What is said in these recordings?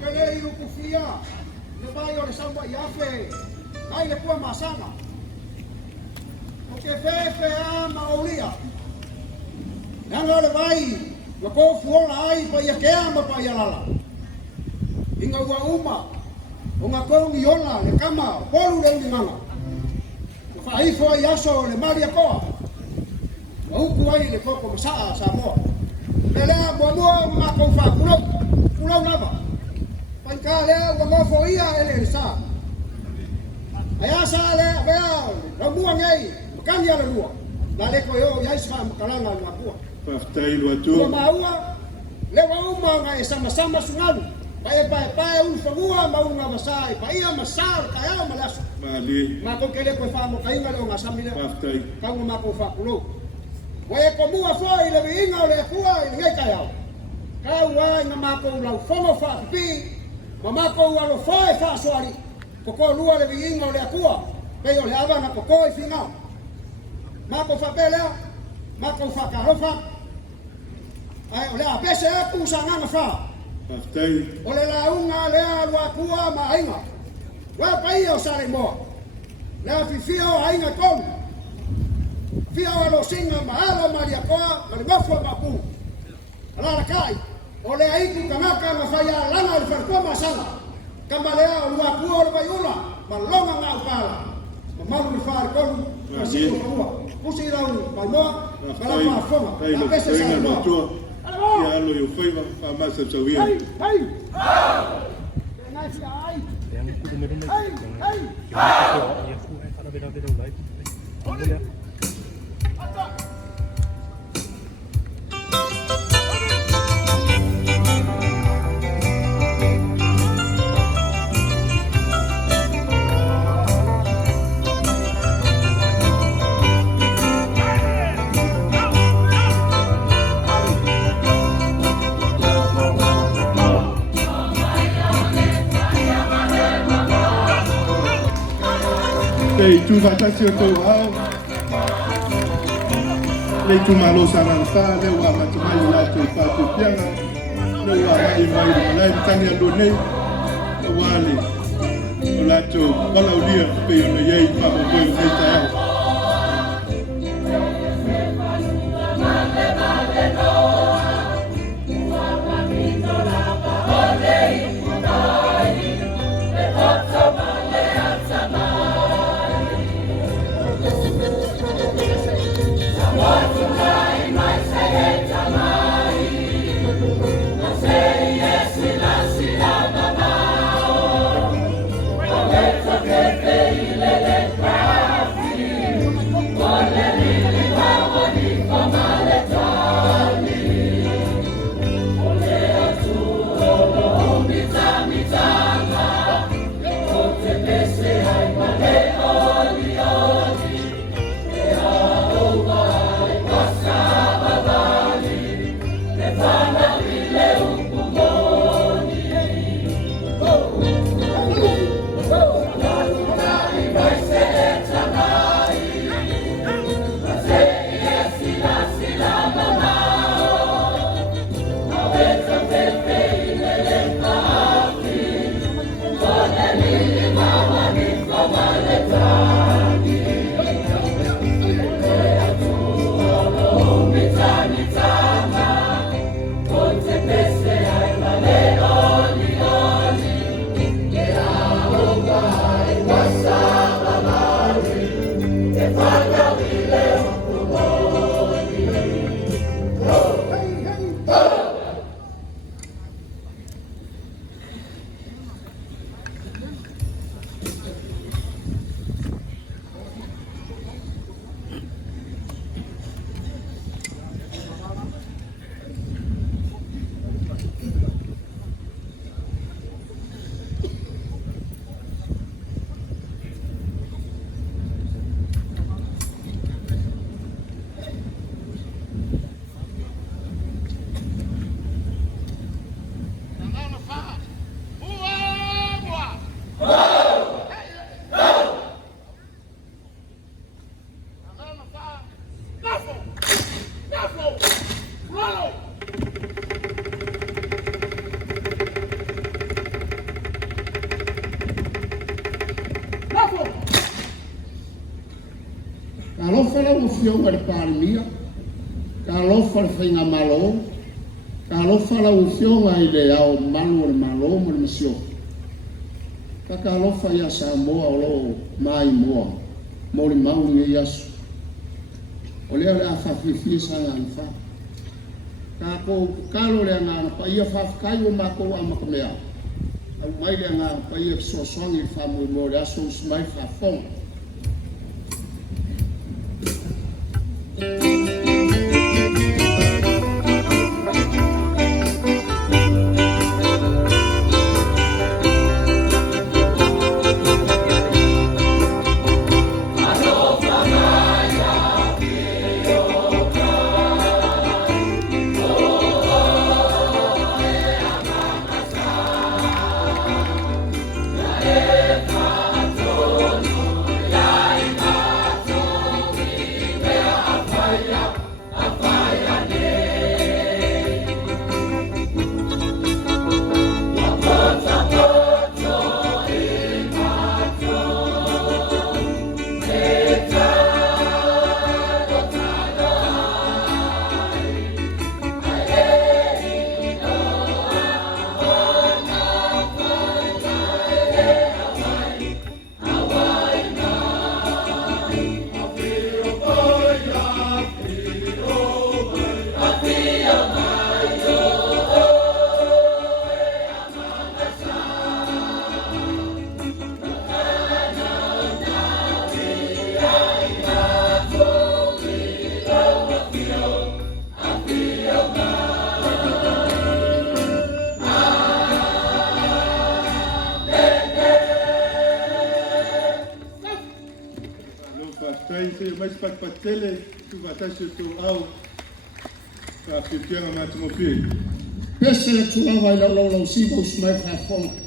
pelei ukufia le vai o le samba iafe ai le pua masana o ke fefe a maulia nanga le vai la ko fuola ai pa ia ke ama pa ia lala inga ua uma o nga kongi ola le kama polu le nganga fa ai fo iaso le maria koa o ku ai le koko masaa sa mo le mo ma ko fa kulo lava pankale wa mo fo ia ele sa aya sa le bea la mua ngai kani ala lua la le ko yo ia sa makalanga na kua Paftai lo tu. Maua le wa uma ngai sama sungalu pai un fangua maunga masai pai masal kaya malas Mali. Ma ko kele ko fa mo kai ngalo nga samile Paftai. ka ma ko fa kulo wa e ko mua fo ile winga le kuwa ngai kaya ka wa nga ma ko la fomo fa pi ma ko wa lo fa fa soali ko lua le winga le kuwa pe yo le ava na ko finga ma ko fa bela ma ko fa ka rofa ai ole a pese ku sanga na fa Paftai. ole la unga le alwa kuwa ma ainga wa pai o sare mo la fifio ainga kom fio lo singa ma ala maria koa ma le mofo ma ku ala la kai ole ai ku kamaka ma faya lana le farko ma sanga kama le alwa kuwa le bayula ma longa nga upala ma malu le far kom ma sino kuwa kusi la un ma mo kala ma foma la pese sa mo Ya lo yo fai fa masa sawia. Hey! Hey! Yang aku beneran lagi. Yang aku ada beda lagi. Boleh. Ei, tu vai estar se eu Lei tu malo sana fa le wa ma tu mai la tu fa tu pianga le wa mai la tani ando nei wale la tu wala ulia pe yo ye pa mo ko nei ta la ufio le parimia. Ka lofa le whainga malo. Ka lofa la ufio ngai le au malu le malo mo le masio. Ka lofa ia sa moa o lo mai moa. Mo le mau nge yasu. O lea le a whawhiwhi sa ngā i wha. Ka ko kalo le ngā pa ia whawhikai o mako a makamea. Au mai le ngā pa ia sosoangi whamu mo le aso usmai whawhonga. Mais patele tu batasho tu au ka pipianga matumopi. Pese tu la vai lo si bus mai whawhonga.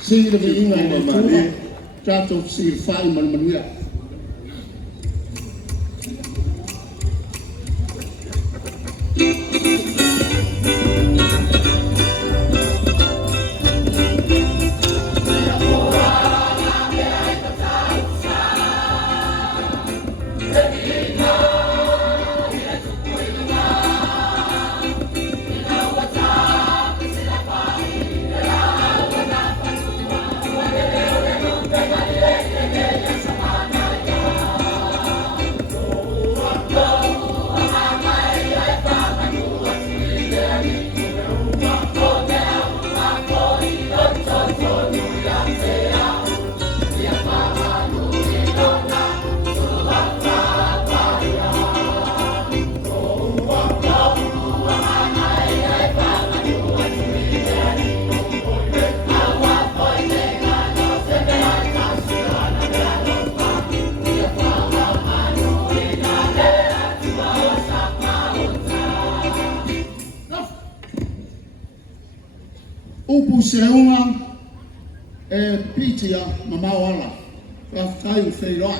Sing the being and try to see five manuia. Upu seunga pitia mamawala. Waftai ufeiroa.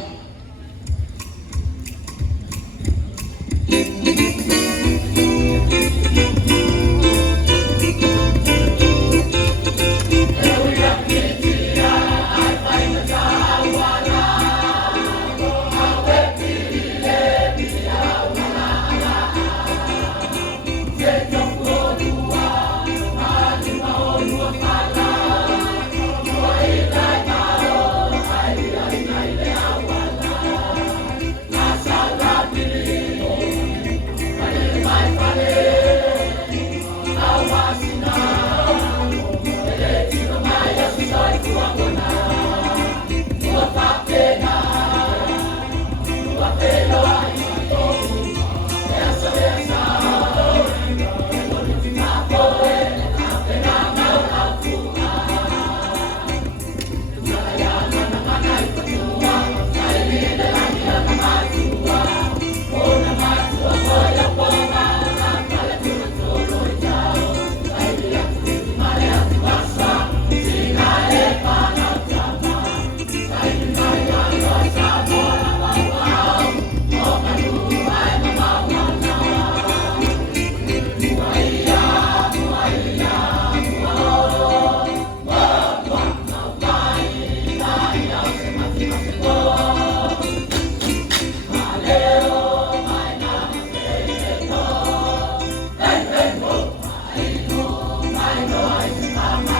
Ai,